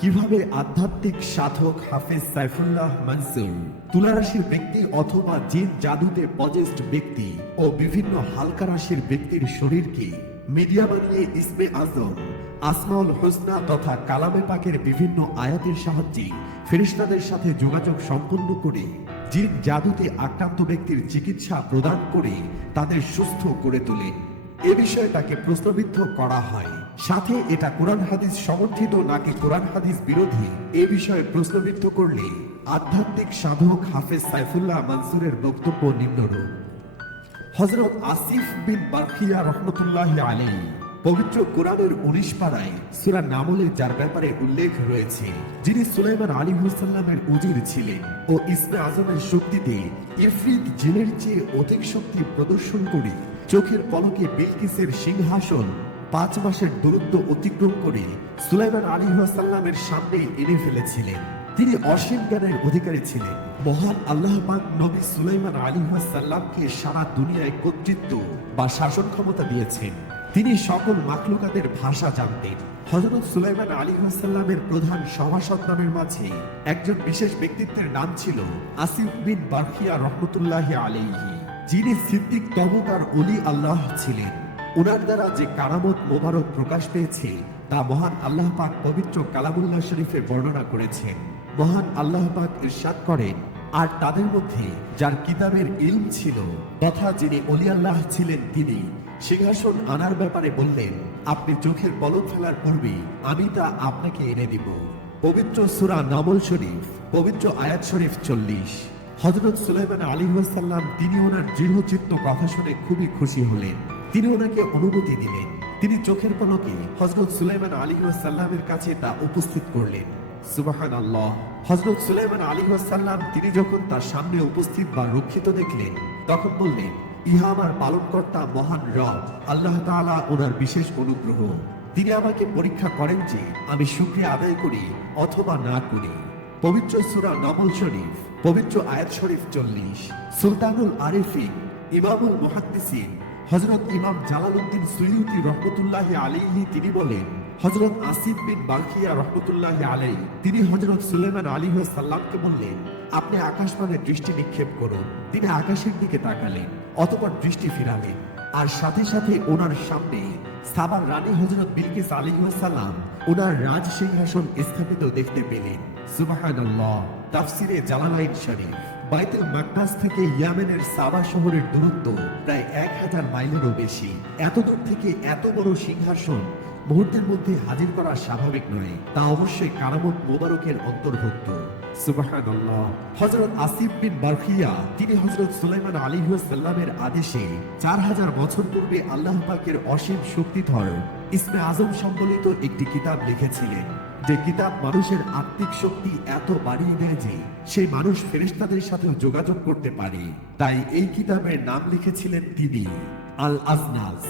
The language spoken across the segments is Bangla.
কিভাবে আধ্যাত্মিক সাধক হাফেজ সাইফুল্লাহ মনসুর তুলা রাশির ব্যক্তি অথবা জিন জাদুতে পজেসড ব্যক্তি ও বিভিন্ন হালকা রাশির ব্যক্তির শরীরকে মিডিয়া বানিয়ে ইসমে আজম, আসমাউল হোসনা তথা কালামে পাকের বিভিন্ন আয়াতের সাহায্যে ফেরেশতাদের সাথে যোগাযোগ সম্পন্ন করে জিন জাদুতে আক্রান্ত ব্যক্তির চিকিৎসা প্রদান করে তাদের সুস্থ করে তোলে। এ বিষয়ে তাকে প্রশ্নবিদ্ধ করা হয়। সাথে এটা কোরআন হাদিস সমর্থিত নাকি কোরআন হাদিস বিরোধী এ বিষয়ে প্রশ্নবিদ্ধ করলে আধ্যাত্মিক সাধক হাফেজ সাইফুল্লাহ মনসুরের বক্তব্য নিম্নরূপ। হযরত আসিফ বিন বারখিয়া রহমতুল্লাহি আলাইহি পবিত্র কোরআনের 19 পারায় সূরা নামলে যার ব্যাপারে উল্লেখ রয়েছে, যিনি সুলাইমান আলাইহিস সালামের উজির ছিলেন ও ইসমে আজমের শক্তিতে ইফরিত জিনের চেয়ে অধিক শক্তি প্রদর্শন করে চোখের পলকে বিলকিসের সিংহাসন 5 মাসের দূরত্ব অতিক্রম করে সুলাইমান আলাইহিস সালামের সামনে এনে ফেলেছিলেন। তিনি অসীম জ্ঞানের অধিকারী ছিলেন। মহান আল্লাহ পাক নবী সুলাইমান আলাইহিস সালামকে সারা দুনিয়ায় কর্তৃত্ব বা শাসন ক্ষমতা দিয়েছেন। তিনি সকল মাখলুকাতের ভাষা জানতেন। হযরত সুলাইমান আলাইহিস সালামের প্রধান সভাসদ নামের মাঝে একজন বিশেষ ব্যক্তিত্বের নাম ছিল আসিফ বিন বারখিয়া রহমতুল্লাহি আলাইহি, যিনি সিদ্দিক তবকার ওলি আল্লাহ ছিলেন। ওনার দ্বারা যে কারামত মোবারক প্রকাশ পেয়েছে তা মহান আল্লাহ পাক পবিত্র কালামুল্লাহ শরীফে বর্ণনা করেছেন। মহান আল্লাহ পাক ইরশাদ করেন, আর তাদের মধ্যে যার কিতাবের ইলম ছিল তথা যিনি ওলি আল্লাহ ছিলেন তিনি সিংহাসন আনার ব্যাপারে বললেন, আপনি চোখের পলক ফেলার পূর্বে আমি তা আপনাকে এনে দিব। পবিত্র সূরা নামল শরীফ পবিত্র আয়াত শরীফ 40। হযরত সুলাইমান আলাইহিস সালাম তিনি ওনার দৃঢ়চিত্ত কথা শুনে খুবই খুশি হলেন। তিনি ওনাকে অনুমতি দিলেন। তিনি চোখের পলকে হযরত সুলাইমান আলাইহিস সালামের কাছে তা উপস্থিত করলেন। সুবহানাল্লাহ। হযরত সুলাইমান আলাইহিস সালাম তিনি যখন তার সামনে উপস্থিত বা রক্ষিত দেখলেন তখন বললেন, ইহা আমার পালনকর্তা মহান রব আল্লাহ তাআলা ওনার বিশেষ অনুগ্রহ। তিনি আমাকে পরীক্ষা করেন যে আমি শুকরিয়া আদায় করি অথবা না করি। পবিত্র সূরা নামল শরীফ পবিত্র আয়াত শরীফ 40। সুলতানুল আরিফিন ইমামুল মুহাদ্দিসিন হযরত ইমাম জালালউদ্দিন সুয়ুতী রহমতুল্লাহি আলাইহি তিনি বলেন, হযরত আসিফ বিন বারখিয়া রহমতুল্লাহি আলাইহি তিনি হযরত সুলাইমান আলাইহিস সালামকে বললেন, আপনি আকাশপানে দৃষ্টি নিক্ষেপ করুন। তিনি আকাশের দিকে তাকালেন, অতঃপর দৃষ্টি ফিরালেন, আর সাথে সাথে ওনার সামনে সাবার রানী হযরত বিলকিস আলাইহিস সালাম ওনার রাজ সিংহাসন স্থাপিত দেখতে পেলেন। সুবহানাল্লাহ। তাফসিরে জালালাইন শরীফ বাইতুল মাকদাস থেকে ইয়েমেনের সাবা শহরের দূরত্ব প্রায় 1000 মাইলেরও বেশি। এত দূর থেকে এত বড় সিংহাসন মুহূর্তের মধ্যে হাজির করা স্বাভাবিক নয়, তা অবশ্যই কারামত মোবারকের অন্তর্ভুক্ত। সুবহানাল্লাহ। হযরত আসিফ বিন বারখিয়া তিনি হযরত সুলাইমান আলাইহিস সালামের আদেশে 4000 বছর পূর্বে আল্লাহ পাকের অসীম শক্তিধর ইসমে আজম সম্বলিত একটি কিতাব লিখেছিলেন, যে কিতাব মানুষের আত্মিক শক্তি এত বাড়িয়ে দেয় যে সেই মানুষ ফেরেশতাদের সাথে যোগাযোগ করতে পারে। তাই এই কিতাবের নাম লিখেছিলেন তিনি আল আজনাস।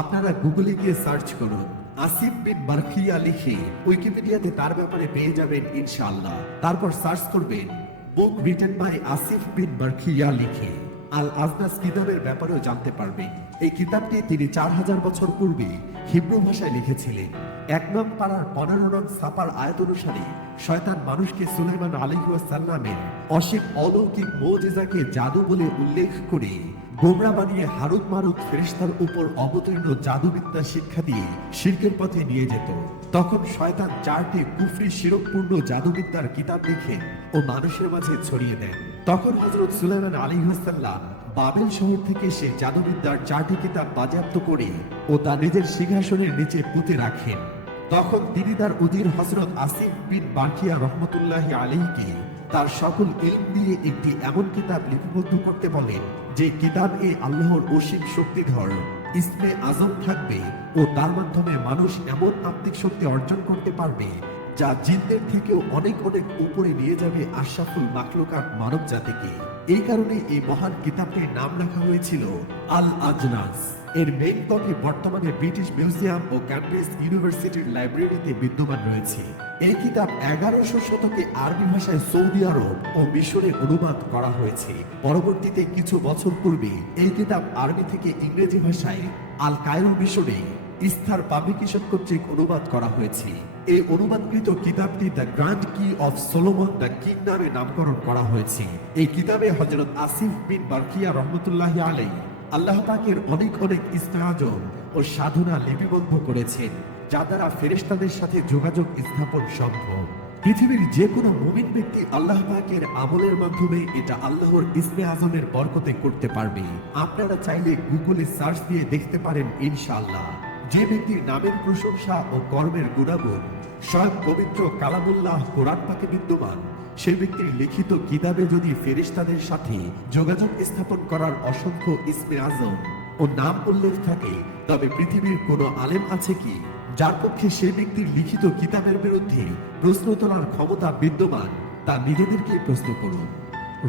আপনারা গুগলে গিয়ে সার্চ করুন আসিফ বিন বারখিয়া লিখে উইকিপিডিয়াতে তার ব্যাপারে পেয়ে যাবেন ইনশাআল্লাহ। তারপর সার্চ করবেন বুক রিটেন বাই আসিফ বিন বারখিয়া লিখে আল আজনাস কিতাবের ব্যাপারেও জানতে পারবেন। এই কিতাবটি তিনি 4000 বছর পূর্বে হিব্রু ভাষায় লিখেছিলেন। 1 নং পারার 15 নং ছাপার আয়াত অনুসারে শয়তান মানুষকে সুলাইমান আলাইহিস সালামের অসীম অলৌকিক মুজিজাকে জাদু বলে উল্লেখ করে গোমরা বানিয়ে হারুত মারুত ফেরেশতার উপর অবতীর্ণ জাদুবিদ্যা শিক্ষা দিয়ে শিরকের পথে নিয়ে যেত। তখন শয়তান 4টি কুফরি শিরকপূর্ণ জাদুবিদ্যার কিতাব লিখে ও মানুষের মাঝে ছড়িয়ে দেন। তখন হযরত সুলাইমান আলাইহিস সালাম বাবেল শহর থেকে সেই জাদুবিদ্যার 4টি কিতাব বাজেয়াপ্ত করে ও তা নিজের সিংহাসনের নিচে পুঁতে রাখেন। তখন তিনি তার উজির হযরত আসিফ বিন বারখিয়া রহমতুল্লাহি আলাইহিকে তার সকল ইলম দিয়ে একটি এমন কিতাব লিপিবদ্ধ করতে বলেন, যে কিতাবে আল্লাহর অসীম শক্তিধর ইসমে আজম থাকবে ও তার মাধ্যমে মানুষ এমন আত্মিক শক্তি অর্জন করতে পারবে যা জিনদের থেকেও অনেক অনেক উপরে নিয়ে যাবে আশরাফুল মাখলুকাত মানব জাতিকে। এই কারণে এই মহান কিতাবটির নাম রাখা হয়েছিল আল আজনাস। এর মেইন কপি বর্তমানে ব্রিটিশ মিউজিয়াম ও ক্যামব্রিজ ইউনিভার্সিটির লাইব্রেরিতে বিদ্যমান রয়েছে। এই কিতাব 1100 শতকে আরবি ভাষায় সৌদি আরব ও মিশরে অনুবাদ করা হয়েছে। পরবর্তীতে কিছু বছর পূর্বে এই কিতাব আরবি থেকে ইংরেজি ভাষায় আল কায়রো মিশরে ইস্তার পাবলিকেশন কর্তৃক অনুবাদ করা হয়েছে। এই অনুবাদকৃত কিতাবটি দ্য গ্র্যান্ড কি অফ সোলোমন দ্য কিং নামে নামকরণ করা হয়েছে। এই কিতাবে হযরত আসিফ বিন বারকিয়া রহমতুল্লাহি আলাইহি আল্লাহ পাকের অনেক অনেক ইস্তেআজন ও সাধনা লিপিবদ্ধ করেছেন, যা দ্বারা ফেরেশতাদের সাথে যোগাযোগ স্থাপন সম্ভব। পৃথিবীর যে কোনো মুমিন ব্যক্তি আল্লাহ পাকের আমলের মাধ্যমে এটা আল্লাহর ইসমে আজমের বরকতে করতে পারবে। আপনারা চাইলে গুগলে সার্চ দিয়ে দেখতে পারেন ইনশাআল্লাহ। যে ব্যক্তির নামের প্রশংসা ও কর্মের গুণাগুণ স্বয়ং পবিত্র কালামুল্লাহ কোরআন পাকে বিদ্যমান, সেই ব্যক্তির লিখিত কিতাবে যদি ফেরেশতাদের সাথে যোগাযোগ স্থাপন করার অসংখ্য ইসমে আজম ও নাম উল্লেখ থাকে, তবে পৃথিবীর কোনো আলেম আছে কি যার পক্ষে সে ব্যক্তির লিখিত কিতাবের বিরুদ্ধে প্রশ্ন তোলার ক্ষমতা বিদ্যমান? তা নিজেদেরকেই প্রশ্ন করুন।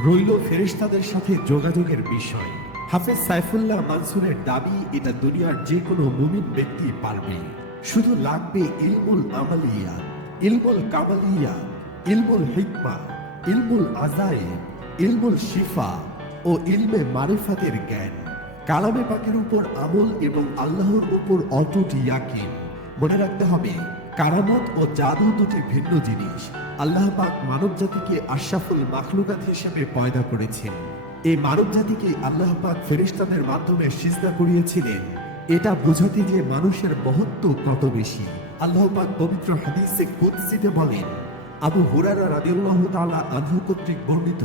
রইল ফেরেশতাদের সাথে যোগাযোগের বিষয়। হাফেজ সাইফুল্লাহ মানসুরের দাবি, এটা দুনিয়ার যে কোনো মুমিন ব্যক্তি পারবে, শুধু লাগবে ইলমুল আমালিয়া, ইলমুল কামালিয়া, ইলমুল হিকমা, ইলমুল আজাইব, ইলমুল শিফা ও ইলমে মারিফাতের জ্ঞান, কালামে পাকের উপর আমল এবং আল্লাহর উপর অটুট ইয়াকিন। মনে রাখতে হবে, কারামত ও জাদু দুটি ভিন্ন জিনিস। আল্লাহ পাক মানব জাতিকে আশরাফুল মাখলুকাত হিসেবে পয়দা করেছেন। এই মানব জাতিকে আল্লাহ পাক ফেরেশতাদের মাধ্যমে সিজদা করিয়েছিলেন, এটা বোঝাতে যে মানুষের মহত্ব কত বেশি। আল্লাহ পাক পবিত্র হাদিসে কুদসিতে বলেন, আবু হুরায়রা রাদিয়াল্লাহু তাআলা আনহু কর্তৃক বর্ণিত,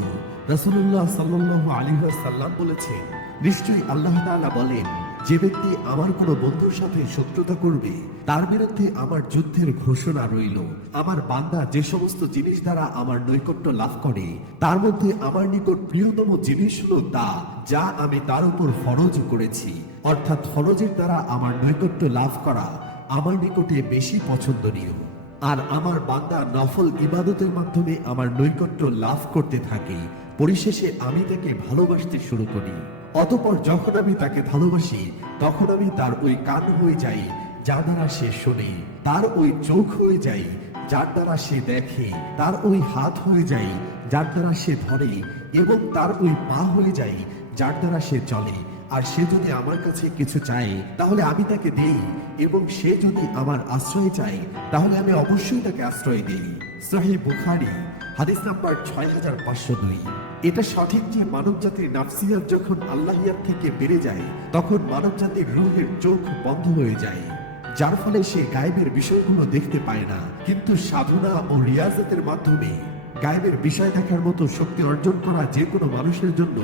রাসূলুল্লাহ সাল্লাল্লাহু আলাইহি ওয়াসাল্লাম বলেছেন, নিশ্চয়ই আল্লাহ তাআলা বলেন, যে ব্যক্তি আমার কোনো বন্ধুর সাথে শত্রুতা করবে, তার বিরুদ্ধে আমার যুদ্ধের ঘোষণা রইল। আমার বান্দা যে সমস্ত জিনিস দ্বারা আমার নৈকট্য লাভ করে, তার মধ্যে আমার নিকট প্রিয়তম জিনিস হলো তা যা আমি তার উপর ফরজ করেছি, অর্থাৎ ফরজের দ্বারা আমার নৈকট্য লাভ করা আমার নিকটে বেশি পছন্দনীয়। আর আমার বান্দা নফল ইবাদতের মাধ্যমে আমার নৈকট্য লাভ করতে থাকে, পরিশেষে আমি তাকে ভালোবাসতে শুরু করি। অতঃপর যখন আমি তাকে ভালোবাসি, তখন আমি তার ওই কান হয়ে যাই যার দ্বারা সে শোনে, তার ওই চোখ হয়ে যাই যার দ্বারা সে দেখে, তার ওই হাত হয়ে যাই যার দ্বারা সে ধরে, এবং তার ওই পা হয়ে যাই যার দ্বারা সে চলে। আর সে যদি আমার কাছে কিছু চায়, তাহলে আমি তাকে দেই, এবং সে যদি আমার আশ্রয় চায়, তাহলে আমি অবশ্যই তাকে আশ্রয় দেই। সহিহ বুখারী হাদিস নাম্বার 6502। এটা সঠিক যে মানব জাতির নাফসিয়াত যখন আল্লাহিয়াত থেকে বেড়ে যায়, তখন মানব জাতির রূহের চোখ বন্ধ হয়ে যায়, যার ফলে সে গায়েবের বিষয়গুলো দেখতে পায় না। কিন্তু সাধনা ও রিয়াজতের মাধ্যমে গায়েবের বিষয় দেখার মতো শক্তি অর্জন করা যে কোনো মানুষের জন্য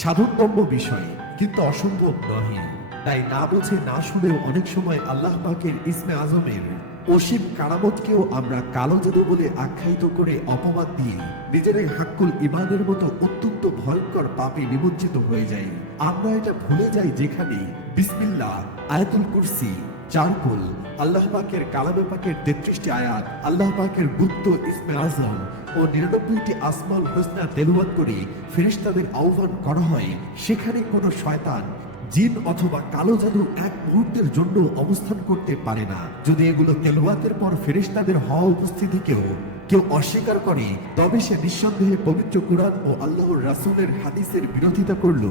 সাধনগম্য বিষয়, কিন্তু অসম্ভব নয়। তাই না বুঝে না শুনেও অনেক সময় আল্লাহ পাকের ইসমে আজমের অসীম কারামতকেও আমরা কালো জাদু বলে আখ্যায়িত করে অপবাদ দিয়ে নিজেরাই হাক্কুল ইমানের মতো অত্যন্ত ভয়ঙ্কর পাপে নিমজ্জিত হয়ে যাই। আমরা এটা ভুলে যাই যেখানে বিসমিল্লাহ, আয়াতুল কুরসি, চারকুল, আল্লাহ পাকের কালামে পাকের 33টি আয়াত, আল্লাহ পাকের গুপ্ত ইসমে আজম ও 99টি আসমাউল হুসনা তেলাওয়াত করে ফেরেশতাদের আহ্বান করা হয়, সেখানে কোনো শয়তান, জিন অথবা কালো জাদু এক মুহূর্তের জন্য অবস্থান করতে পারে না। যদি এগুলো তেলাওয়াতের পর ফেরেশতাদের হওয়া উপস্থিতিকেও কেউ অস্বীকার করে, তবে সে নিঃসন্দেহে পবিত্র কুরআন ও আল্লাহর রাসূলের হাদিসের বিরোধিতা করল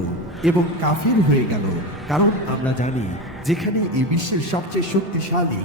এবং কাফির হয়ে গেল। কারণ আমরা জানি, যেখানে এই বিশ্বের সবচেয়ে শক্তিশালী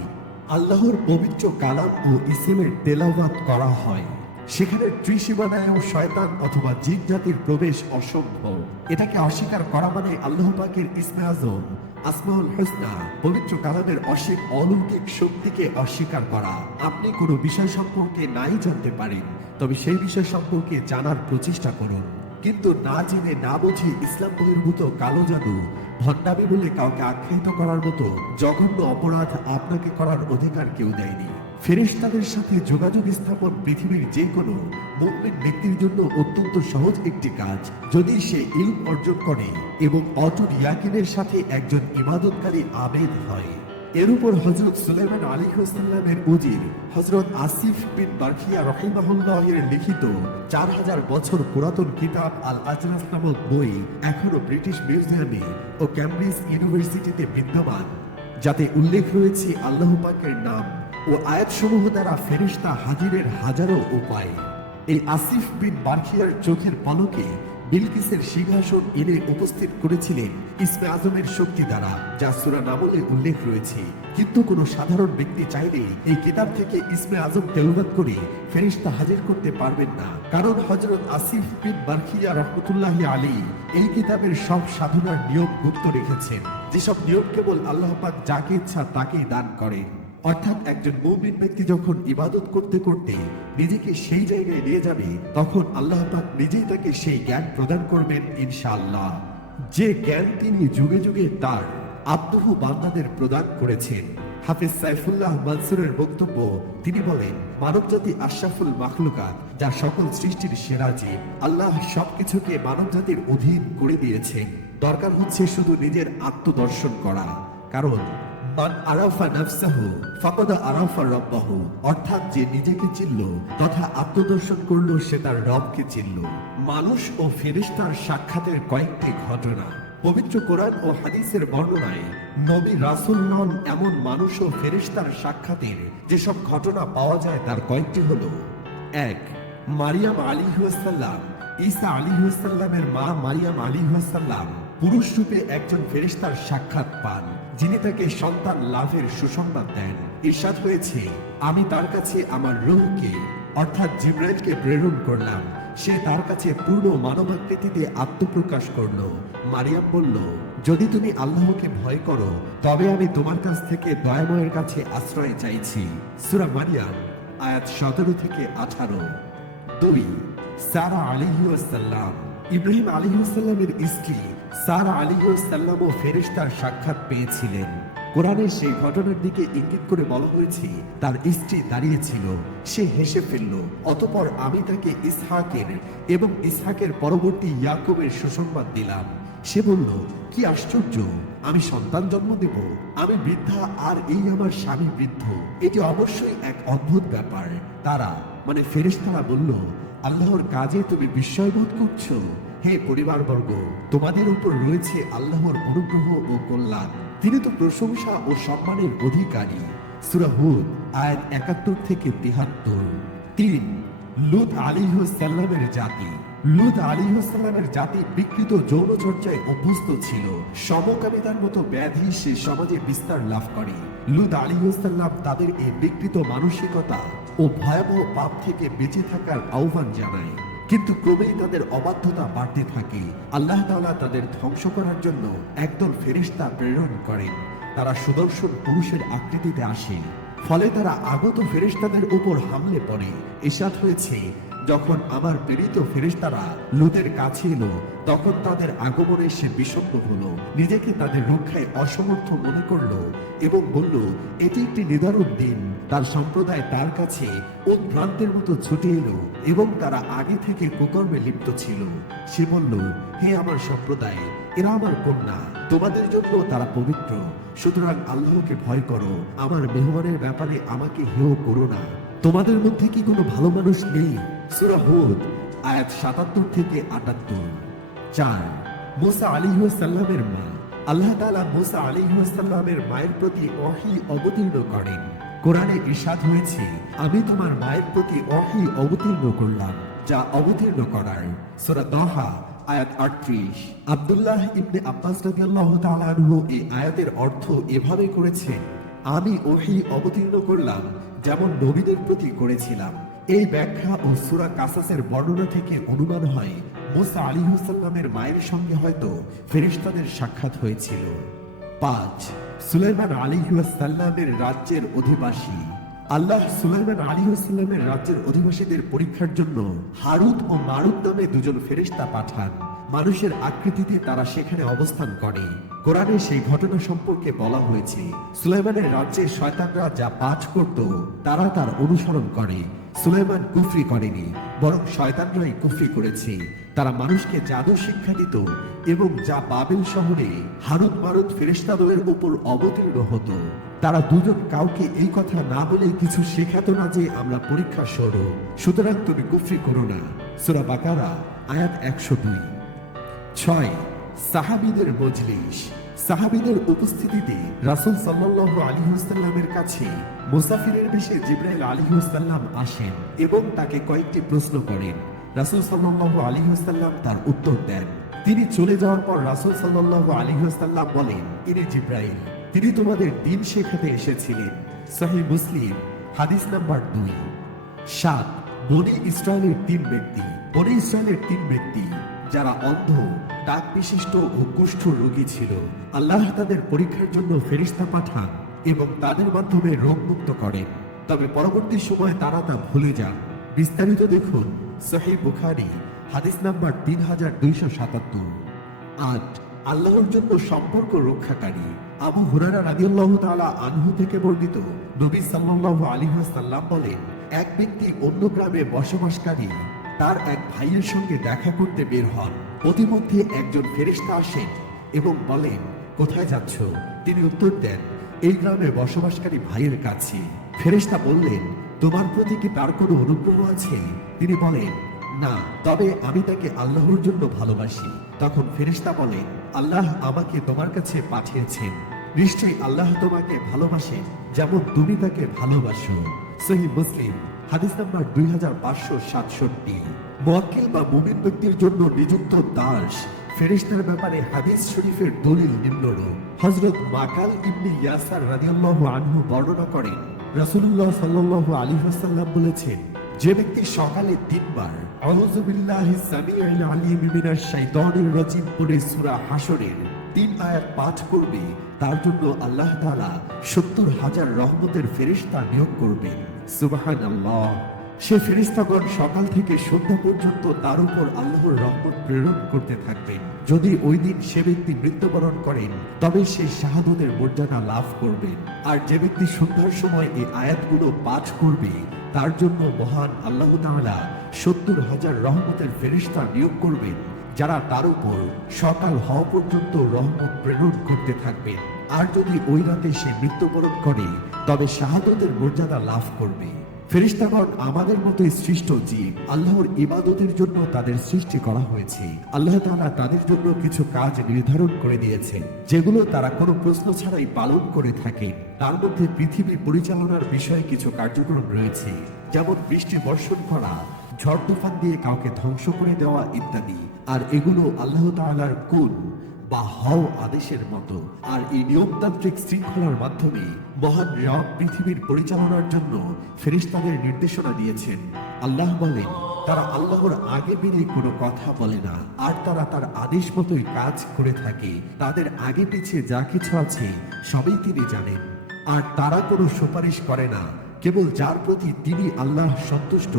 আল্লাহর পবিত্র কালাম ও ইসমের তেলাওয়াত করা হয়, সেখানে ত্রিসীমানায় শয়তান অথবা জিন জাতির প্রবেশ অসম্ভব। এটাকে অস্বীকার করা মানে আল্লাহ পাকের ইসমে আজম, আসমাউল হুসনা, পবিত্র কালামের অসীম অলৌকিক শক্তিকে অস্বীকার করা। আপনি কোনো বিষয় সম্পর্কে নাই জানতে পারেন, তবে সেই বিষয় সম্পর্কে জানার প্রচেষ্টা করুন। কিন্তু না জেনে না বুঝে ইসলাম বহির্ভূত কালো জাদু, ভণ্ডামি বলে কাউকে আখ্যায়িত করার মতো জঘন্য অপরাধ আপনাকে করার অধিকার কেউ দেয়নি। ফেরেশতাদের সাথে যোগাযোগ স্থাপন পৃথিবীর যে কোনো মুমিন ব্যক্তির জন্য অত্যন্ত সহজ একটি কাজ, যদি সে ইলম অর্জন করে এবং অটুট ইয়াকিনের সাথে একজন ইবাদতকারী আবেদ হয়। এর উপর হযরত সুলাইমান আলাইহিস সালামের উজির হযরত আসিফ বিন বারকিয়া রাহিমাহুল্লাহের লিখিত 4000 বছর পুরাতন কিতাব আল আজরাস নামক বই এখনো ব্রিটিশ মিউজিয়ামে ও ক্যামব্রিজ ইউনিভার্সিটিতে বিদ্যমান, যাতে উল্লেখ রয়েছে আল্লাহ পাকের নাম ও আয়াতসমূহ দ্বারা ফেরেশতা হাজিরের হাজারো উপায়। এই আসিফ বিন বারকিয়ার চোখের পলকে বিলকিসের সিংহাসন এনে উপস্থিত করেছিলেন ইসমে আজমের শক্তি দ্বারা, যা সূরা নামলে উল্লেখ রয়েছে। কিন্তু কোনো সাধারণ ব্যক্তি চাইলে এই কিতাব থেকে ইসমে আজম তেলাওয়াত করে ফেরেশতা হাজির করতে পারবেন না, কারণ হযরত আসিফ বিন বারখিয়া রাহমাতুল্লাহি আলাইহি এই কিতাবের সব সাধনার নিয়ম গুপ্ত রেখেছেন, যেসব নিয়ম কেবল আল্লাহ পাক যাকে ইচ্ছা তাকেই দান করেন। অর্থাৎ একজন মুমিন ব্যক্তি যখন ইবাদত করতে করতে নিজেকে সেই জায়গায় নিয়ে যাবে, তখন আল্লাহ পাক নিজেই তাকে সেই জ্ঞান প্রদান করবেন ইনশাআল্লাহ, যে জ্ঞান তিনি যুগে যুগে তার আব্দুহু বান্দাদের প্রদান করেছেন। হাফেজ সাইফুল্লাহ মানসুরের বক্তব্য, তিনি বলেন, মানবজাতি আশরাফুল মাখলুকাত, যা সকল সৃষ্টির সেরা জীব। আল্লাহ সবকিছুকে মানবজাতির অধীন করে দিয়েছেন। দরকার হচ্ছে শুধু নিজের আত্মদর্শন করা, কারণ মান আরাফা নাফসাহু ফাকাদ আরাফা রাব্বাহু, অর্থাৎ যে নিজেকে চিনল তথা আত্মদর্শন করলো সে তার রবকে চিনল। মানুষ ও ফেরেশতার সাক্ষাতের কয়েকটি ঘটনা। পবিত্র কোরআন ও হাদিসের বর্ণনায় নবী রাসূল নন এমন মানুষ ও ফেরেশতার সাক্ষাতের যেসব ঘটনা পাওয়া যায় তার কয়েকটি হলো: 1. মারিয়াম আলাইহিস সালাম। ঈসা আলাইহিস সালামের মা মারিয়াম আলাইহিস সালাম পুরুষ রূপে একজন ফেরেশতার সাক্ষাৎ পান, যিনি তাকে সন্তান লাভের সুসংবাদ দেন। ইরশাদ হয়েছে, আমি তার কাছে আমার রূহকে অর্থাৎ জিবরাইলকে প্রেরণ করলাম, সে তার কাছে পূর্ণ মানবাকৃতিতে আত্মপ্রকাশ করল। মারিয়াম বলল, যদি তুমি আল্লাহকে ভয় করো তবে আমি তোমার কাছ থেকে দয়াময়ের কাছে আশ্রয় চাইছি। সূরা মারিয়াম আয়াত 17 থেকে 18। 2. সারা আলাইহিস সালাম। ইব্রাহিম আলাইহিস সালামের স্ত্রী সারা আলাইহিস সালাম ও ফেরেশতার সাক্ষাৎ পেয়েছিলেন। কোরআনের সেই ঘটনার দিকে ইঙ্গিত করে বলা হয়েছে, তার স্ত্রী দাঁড়িয়েছিল, সে হেসে ফেলল। অতঃপর আমি তাকে ইসহাকের এবং ইসহাকের পরবর্তী ইয়াকুবের সুসংবাদ দিলাম। সে বলল, কি আশ্চর্য, আমি সন্তান জন্ম দেব? আমি বৃদ্ধা আর এই আমার স্বামী বৃদ্ধ, এটি অবশ্যই এক অদ্ভুত ব্যাপার। তারা মানে ফেরেশতারা বলল, আল্লাহর কাজে তুমি বিস্ময় বোধ করছো? হে পরিবারবর্গ, তোমাদের উপর রয়েছে আল্লাহর অনুগ্রহ ও কল্যাণ, তিনি তো প্রশংসা ও সম্মানের অধিকারী। সূরা হুদ আয়াত 71 থেকে 73। 3. লূত আলাইহিস সালামের জাতি। লূত আলাইহিস সালামের জাতি বিকৃত যৌন চর্চায় অভ্যস্ত ছিল। সমকামিতার মতো ব্যাধি সে সমাজে বিস্তার লাভ করে। লূত আলাইহিস সালাম তাদের এই বিকৃত মানসিকতা ও ভয়াবহ পাপ থেকে বেঁচে থাকার আহ্বান জানায়, কিন্তু ক্রমেই তাদের অবাধ্যতা বাড়তে থাকে। আল্লাহ তাআলা তাদের ধ্বংস করার জন্য একদল ফেরেশতা প্রেরণ করেন। তারা সুদর্শন পুরুষের আকৃতিতে আসে, ফলে তারা আগত ফেরেশতাদের উপর হামলে পড়ে। ইরশাদ হয়েছে, যখন আমার প্রেরিত ফেরেশতারা লূতের কাছে এলো, তখন তাদের আগমনে সে বিষণ্ণ হলো, নিজেকে তাদের রক্ষায় অসমর্থ মনে করলো এবং বলল, এটি একটি নিদারুণ দিন। তার সম্প্রদায় তার কাছে উদ্ভ্রান্তের মতো ছুটে এলো এবং তারা আগে থেকে কুকর্মে লিপ্ত ছিল। সে বলল, হে আমার সম্প্রদায়, এরা আমার কন্যা, তোমাদের জন্য তারা পবিত্র, সুতরাং আল্লাহকে ভয় করো, আমার মেহমানের ব্যাপারে আমাকে হেয় করো না। তোমাদের মধ্যে কি কোনো ভালো মানুষ নেই? সূরা হুদ আয়াত 77 থেকে 78। 4. মুসা আলাইহিস সালামের মা। আল্লাহ তাআলা মুসা আলাইহিস সালামের মায়ের প্রতি ওহী অবতীর্ণ করেন। কোরআনে ইরশাদ হয়েছে, আমি তোমার মায়ের প্রতি ওহী অবতীর্ণ করলাম, যা অবতীর্ণ করার। সূরা তাহা আয়াত 38। আব্দুল্লাহ ইবনে আব্বাস রাদিয়াল্লাহু তাআলা আনহু এই আয়াতের অর্থ এভাবে করেছেন, আমি ওহী অবতীর্ণ করলাম যেমন নবীদের প্রতি করেছিলাম। এই ব্যাখ্যা ও সূরা কাসাসের বর্ণনা থেকে অনুমান হয় মুসা আলাইহিস সালামের মায়ের সঙ্গে হয়তো ফেরেশতাদের সাক্ষাৎ হয়েছিল। 5. সুলাইমান আলাইহিস সালামের রাজ্যের অধিবাসী। আল্লাহ সুলাইমান আলাইহিস সালামের রাজ্যের অধিবাসীদের পরীক্ষার জন্য হারুত ও মারুত নামে দুজন ফেরেশতা পাঠান। মানুষের আকৃতিতে তারা সেখানে অবস্থান করে। কোরআনে সেই ঘটনা সম্পর্কে বলা হয়েছে, সুলাইমানের রাজ্যে শয়তানরা যা পাঠ করত তারা তার অনুসরণ করে। সুলাইমান কুফরি করেনি, বরং শয়তানরাই কুফরি করেছে। তারা মানুষকে জাদু শিক্ষা দিত এবং যা বাবেল শহরে হারুত মারুত ফেরেশতাদের উপর অবতীর্ণ হতো। তারা দুজন কাউকে এই কথা না বলে কিছু শেখাতো না যে আমরা পরীক্ষা স্বরূপ, সুতরাং তুমি কুফরি করো না। সূরা বাকারা আয়াত 102। 6. সাহাবীদের মজলিস। সাহাবীদের উপস্থিতিতে রাসূল সাল্লাল্লাহু আলাইহি ওয়াসাল্লামের কাছে মুসাফিরের বেশে জিবরাইল আলাইহিস সালাম আসেন এবং তাকে কয়েকটি প্রশ্ন করেন। রাসূল সাল্লাল্লাহু আলাইহি ওয়াসাল্লাম তার উত্তর দেন। তিনি চলে যাওয়ার পর রাসূল সাল্লাল্লাহু আলাইহি ওয়াসাল্লাম বলেন, ইনি জিবরাইল, তিনি তোমাদের দ্বীন শেখাতে এসেছিলেন। সহিহ মুসলিম হাদিস নাম্বার 2। 7 বনী ইসরায়েলের 3 ব্যক্তি। বনী ইসরায়েলের 3 ব্যক্তি যারা অন্ধ, ডাক বিশিষ্ট ও কুষ্ঠ রোগী ছিল, আল্লাহ তাদের পরীক্ষার জন্য ফেরেশতা পাঠান এবং তাদের মাধ্যমে রোগমুক্ত করেন। তবে পরবর্তী সময় তারা তা ভুলে যান। বিস্তারিত দেখুন সহিহ বুখারী হাদিস নাম্বার 3277। 8 আল্লাহর জন্য সম্পর্ক রক্ষাকারী। আবু হুরায়রা রাদিয়াল্লাহু তাআলা আনহু থেকে বর্ণিত, নবী সাল্লাল্লাহু আলাইহি ওয়াসাল্লাম বলেন, এক ব্যক্তি অন্য গ্রামে বসবাসকারী তার এক ভাইয়ের সঙ্গে দেখা করতে বের হন। প্রতিমধ্যে একজন ফেরেশতা আসেন এবং বলেন, কোথায় যাচ্ছ? তিনি উত্তর দেন, এই গ্রামে বসবাসকারী ভাইয়ের কাছে। ফেরেশতা বললেন, তোমার প্রতি কি তার কোনো অনুগ্রহ আছে? তিনি বলেন, না, তবে আমি তাকে আল্লাহর জন্য ভালোবাসি। তখন ফেরেশতা বলেন, আল্লাহ আমাকে তোমার কাছে পাঠিয়েছেন। নিশ্চয়ই আল্লাহ তোমাকে ভালোবাসেন যেমন তুমি তাকে ভালোবাসো। সহিহ মুসলিম হাদিস নাম্বার 2567। মুয়াক্কিল বা মুমিন ব্যক্তির জন্য নিযুক্ত দাস ফেরেশতার ব্যাপারে হাদিস শরীফের দলিল নিম্নরূপ। হযরত মাকাল ইবনে ইয়াসার রাদিয়াল্লাহু আনহু বর্ণনা করেন, রাসূলুল্লাহ সাল্লাল্লাহু আলাইহি ওয়াসাল্লাম বলেছেন, যে ব্যক্তি সকালে 3 বার আউযু বিল্লাহিস সামিউল আলিম মিনাশ শাইতানির রাজিম পড়ে সূরা হাশরের 3 আয়াত পাঠ করবে, তার জন্য আল্লাহ তাআলা 70,000 রহমতের ফেরেশতা নিয়োগ করবেন। সুবহানাল্লাহ। সে ফেরেশতাগণ সকাল থেকে সন্ধ্যা পর্যন্ত তার উপর আল্লাহর রহমত প্রেরণ করতে থাকবেন। যদি ওই দিন সে ব্যক্তি মৃত্যুবরণ করেন তবে সে শাহাদাতের মর্যাদা লাভ করবেন। আর যে ব্যক্তি সন্ধ্যার সময় এই আয়াতগুলো পাঠ করবে তার জন্য মহান আল্লাহ তাআলা 70,000 রহমতের ফেরেশতা নিয়োগ করবেন, যারা তার উপর সকাল হওয়া পর্যন্ত রহমত প্রেরণ করতে থাকবেন। আর যদি ওই রাতে সে মৃত্যুবরণ করে তবে শাহাদাতের মর্যাদা লাভ করবে। ফেরেশতাগণ আমাদের মতোই সৃষ্ট জীব। আল্লাহর ইবাদতের জন্য তাদের সৃষ্টি করা হয়েছে। আল্লাহ তাআলা তাদের জন্য কিছু কাজ নির্ধারণ করে দিয়েছেন, যেগুলো তারা কোনো প্রশ্ন ছাড়াই পালন করে থাকে। তার মধ্যে পৃথিবী পরিচালনার বিষয়ে কিছু কার্যক্রম রয়েছে, যেমন বৃষ্টি বর্ষণ করা, ঝড় তুফান দিয়ে কাউকে ধ্বংস করে দেওয়া ইত্যাদি। আর এগুলো আল্লাহ তাআলার কুন বা হও আদেশের মতো। আর এই নিয়মতান্ত্রিক শৃঙ্খলার মাধ্যমে মহান রব পৃথিবীর পরিচালনার জন্য ফেরেশতাদের নির্দেশনা দিয়েছেন। আল্লাহ বলেন, তারা আল্লাহর আগে বেরিয়ে কোনো কথা বলে না, আর তারা তার আদেশ মতোই কাজ করে থাকে। তাদের আগে পিছিয়ে যা কিছু আছে সবই তিনি জানেন। আর তারা কোনো সুপারিশ করে না, কেবল যার প্রতি তিনি আল্লাহ সন্তুষ্ট,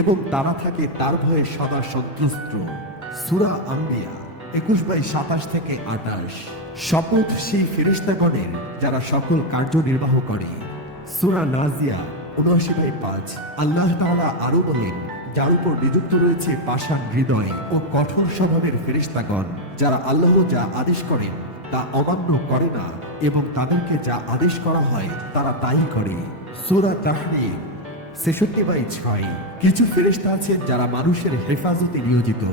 এবং তারা থাকে তার ভয়ে সদা সন্তুষ্ট। সূরা আম্বিয়া 21/27 থেকে 28। শপথ সেই ফেরেশতাগণের যারা সকল কার্য নির্বাহ করে। সূরা নাজিয়া 79/5। আল্লাহ তাআলা আরো বলেন, যার উপর নিযুক্ত রয়েছে পাষাণ হৃদয় ও কঠোর স্বভাবের ফেরেশতাগণ, যারা আল্লাহ যা আদেশ করেন তা অমান্য করে না, এবং তাদেরকে যা আদেশ করা হয় তারা তাই করে। সূরা তাহরীম 66/6। কিছু ফেরেশতা আছেন যারা মানুষের হেফাজতে নিয়োজিত।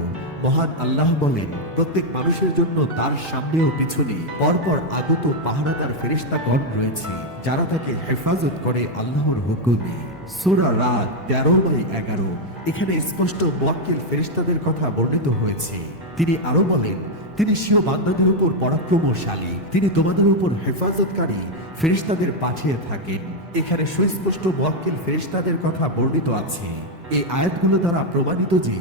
মহান আল্লাহ বলেন, প্রত্যেক মানুষের জন্য তার সামনে ও পিছনে পরপর আগত পাহারাদার ফেরেশতাগণ রয়েছে, যারা তাকে হেফাজত করে আল্লাহর হুকুমে। সূরা রাদ 13/11। এখানে স্পষ্ট মুয়াক্কিল ফেরেশতাদের কথা বর্ণিত হয়েছে। তিনি আরো বলেন, তিনি স্বীয় বান্দাদের উপর পরাক্রমশালী, তিনি তোমাদের উপর হেফাজতকারী ফেরেশতাদের পাঠিয়ে থাকেন। এখানে সুস্পষ্ট মুয়াক্কিল ফেরেশতাদের কথা বর্ণিত আছে। এই আয়াতগুলো দ্বারা প্রমাণিত যে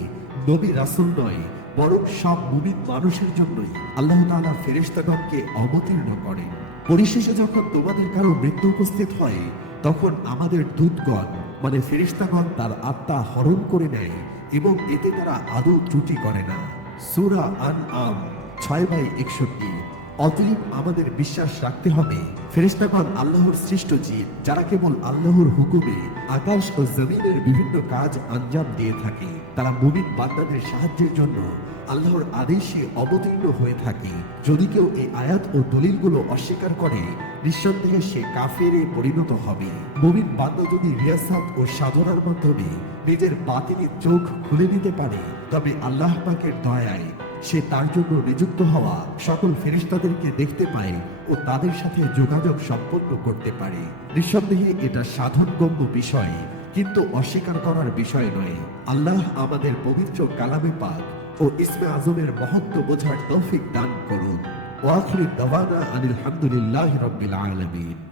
নবী রাসূল নয়, বরং সব মুমিন মানুষের জন্যই আল্লাহ তাআলা ফেরেশতাগণকে অবতীর্ণ করেন। পরিশেষে যখন তোমাদের কারো মৃত্যু উপস্থিত হয়, তখন আমাদের দূতগণ মানে ফেরেশতাগণ তার আত্মা হরণ করে নেয়, এবং এতে তারা আদৌ ত্রুটি করে না। সূরা আনআম 6/61। অতএব আমাদের বিশ্বাস রাখতে হবে ফেরেশতাগণ আল্লাহর সৃষ্ট জীব, যারা কেবল আল্লাহর হুকুমে আকাশ ও জমিনের বিভিন্ন কাজ আঞ্জাম দিয়ে থাকে। তারা মুমিন বান্দাদের সাহায্যের জন্য আল্লাহর আদেশে অবতীর্ণ হয়ে থাকে। যদি কেউ এই আয়াত ও দলিলগুলো অস্বীকার করে, নিঃসন্দেহে সে কাফেরে পরিণত হবে। মুমিন বান্দা যদি রিয়াসাত ও সাধনার মাধ্যমে নিজের বাতিনি চোখ খুলে নিতে পারে, তবে আল্লাহ পাকের দয়ায় সে তার জন্য নিযুক্ত হওয়া সকল ফেরেশতাদেরকে দেখতে পায় ও তাদের সাথে যোগাযোগ সম্পন্ন করতে পারে। নিঃসন্দেহে এটা সাধনগম্য বিষয় কিন্তু অস্বীকার করার বিষয় নয়। আল্লাহ আমাদের পবিত্র কালামে পাক ও ইসমে আজমের মহত্ব বোঝার তৌফিক দান করুন। ওয়া আখিরু দাওয়ানা আনিল হামদুলিল্লাহি রাব্বিল আলামিন।